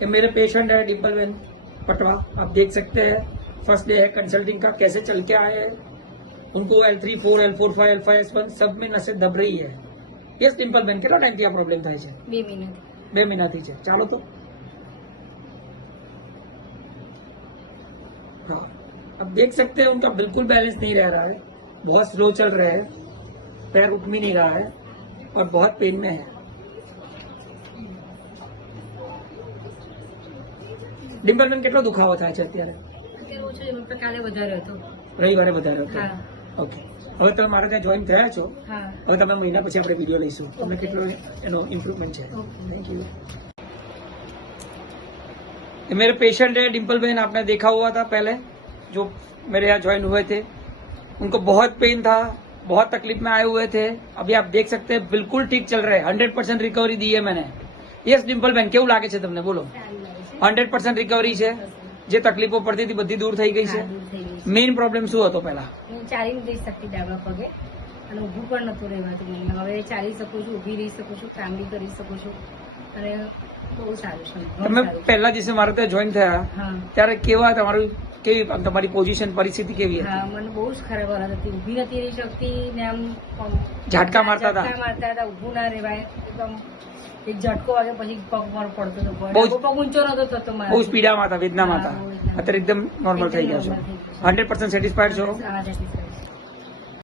ये मेरे पेशेंट है डिम्पल बेन पटवा, आप देख सकते हैं फर्स्ट डे है कंसल्टिंग का, कैसे चल के आए हैं। उनको L3, 4, L4, 5, L5, S1 सब में नसें दब रही है। यस डिम्पल बेन, કેટલો ટાઈમથી આ પ્રોબ્લેમ થાય છે? 2 મહિના 2 મહિનાથી છે। ચાલો તો हाँ, अब देख सकते हैं उनका बिल्कुल बैलेंस नहीं रह रहा है, बहुत स्लो चल रहे हैं, पैर उठ भी नहीं रहा है और बहुत पेन में है। डिम्पल बेन કેટલો દુખાવો થાય છે અત્યારે? અત્યારે ઓછો છે, પણ કાલે વધારે હતો। રવિવારે વધારે હતો। હા ઓકે, હવે તમે મારા ત્યાં જોઈન થયા છો, હા હવે તમે મહિના પછી આપણે વિડીયો લઈશું તમને Okay. કેટલો એનો ઇમ્પ્રુવમેન્ટ છે। Okay. Thank you. ये मेरे पेशेंट है डिम्पल बेन, आपने देखा हुआ था पहले जो मेरे यहाँ ज्वाइन हुए थे, उनको बहुत पेन था, बहुत तकलीफ में आए हुए थे। अभी आप देख सकते हैं बिल्कुल ठीक चल रहे हैं, 100% रिकवरी दी है मैंने। यस डिम्पल बेन, કેવું લાગે છે તમને? બોલો। સારું લાગે છે। 100% રિકવરી છે, જે તકલીફો પડતી હતી બધી દૂર થઈ ગઈ છે। હા, દૂર થઈ ગઈ છે। મેઇન પ્રોબ્લેમ શું હતો પહેલા? હું ચાલી નથી શકતી ડાબા પગે અને ઊભું પણ નતું રહેવાતું મને। હવે ચાલી શકું છું, ઊભી રહી શકું છું, કામ બી કરી શકું છું અને બહુ સારું છે, ઘણું તમે સારું છે। પહેલા દિવસે મારા ત્યાં જોઈન થયા હા ત્યારે કેવા તમારું કેવી તમારી પોઝિશન પરિસ્થિતિ કેવી હતી? હા, મને બહુ જ ખરાબ હાલત હતી, ઊભી નથી રહી શકતી ને આમ ઝાટકા મારતા હતા? ઝાટકા મારતા હતા, ઊભું ના રહેવાય, એકદમ એક ઝટકો વાગે પછી પગ પર પડતો હતો, બહુ જ- પગ ઊંચો નતો થતો મારો। બહુ જ પીડામાં હતા, વેદનામાં હા, હતા, બહુ વેદનામાં. અત્યારે એકદમ નોર્મલ થઈ ગયા છો? એકદમ normal થઈ ગયું છે। 100% સેટિસ્ફાઈડ છો? હા,